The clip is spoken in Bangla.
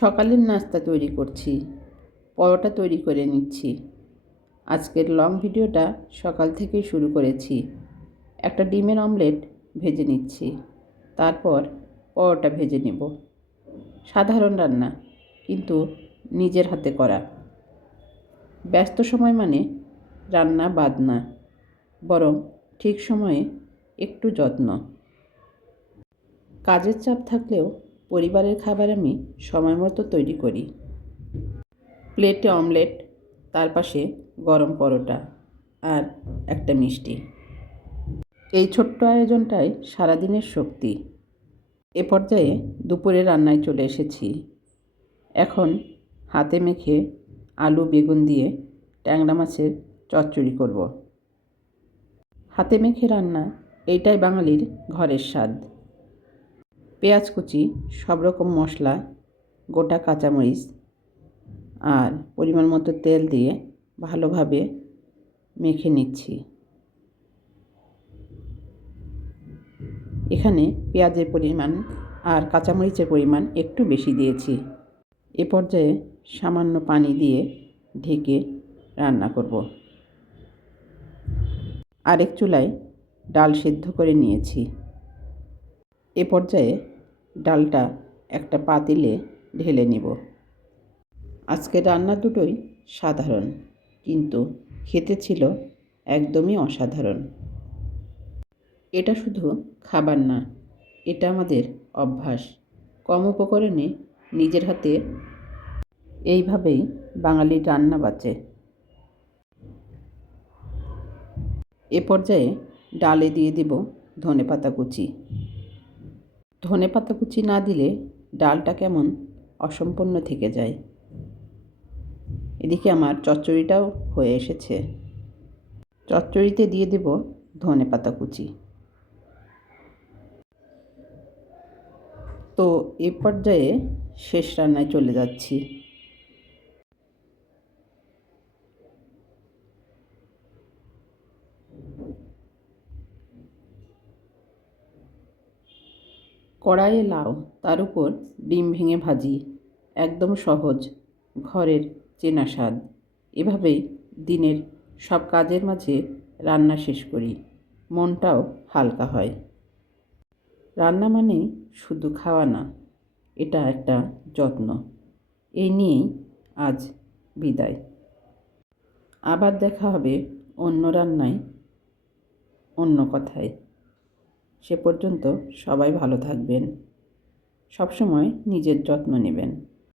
সকালের নাস্তা তৈরি করছি। পরোটা তৈরি করে নিচ্ছি। আজকের লং ভিডিওটা সকাল থেকেই শুরু করেছি। একটা ডিমের অমলেট ভেজে নিচ্ছি, তারপর পরোটা ভেজে নেব। সাধারণ রান্না, কিন্তু নিজের হাতে করা। ব্যস্ত সময় মানে রান্না বাদ না, বরং ঠিক সময়ে একটু যত্ন। কাজের চাপ থাকলেও পরিবারের খাবার আমি সময় মতো তৈরি করি। প্লেটে অমলেট, তার পাশে গরম পরোটা আর একটা মিষ্টি। এই ছোট্ট আয়োজনটাই সারাদিনের শক্তি। এ পর্যায়ে দুপুরে রান্নায় চলে এসেছি। এখন হাতে মেখে আলু বেগুন দিয়ে ট্যাংরা মাছের চচ্চড়ি করব। হাতে মেখে রান্না, এইটাই বাঙালির ঘরের স্বাদ। পেঁয়াজ কুচি, সব রকম মশলা, গোটা কাঁচামরিচ আর পরিমাণ মতো তেল দিয়ে ভালোভাবে মেখে নিচ্ছি। এখানে পেঁয়াজের পরিমাণ আর কাঁচামরিচের পরিমাণ একটু বেশি দিয়েছি। এ পর্যায়ে সামান্য পানি দিয়ে ঢেকে রান্না করব। আরেক চুলায় ডাল সেদ্ধ করে নিয়েছি। এ পর্যায়ে ডালটা একটা পাতিলে ঢেলে নেব। আজকের রান্না দুটোই সাধারণ, কিন্তু খেতে ছিল একদমই অসাধারণ। এটা শুধু খাবার না, এটা আমাদের অভ্যাস। কম উপকরণে নিজের হাতে, এইভাবেই বাঙালির রান্না বাঁচে। এ পর্যায়ে ডালে দিয়ে দেব ধনেপাতা কুচি। ধনেপাতা কুচি না দিলে ডালটা কেমন অসম্পূর্ণ থেকে যায়। এদিকে আমার চচ্চড়িটাও হয়ে এসেছে। চচ্চড়িতে দিয়ে দেব ধনেপাতা কুচি। তো এ পর্যায়ে শেষ রান্নায় চলে যাচ্ছি। কড়াইয়ে লাউ, তার উপর ডিম ভেঙে ভাজি। একদম সহজ, ঘরের চেনা স্বাদ। এভাবেই দিনের সব কাজের মাঝে রান্না শেষ করি, মনটাও হালকা হয়। রান্না মানে শুধু খাওয়া না, এটা একটা যত্ন। এই নিয়েই আজ বিদায়। আবার দেখা হবে অন্য রান্নায়, অন্য কথায়। সে পর্যন্ত সবাই ভালো থাকবেন, সবসময় নিজের যত্ন নেবেন।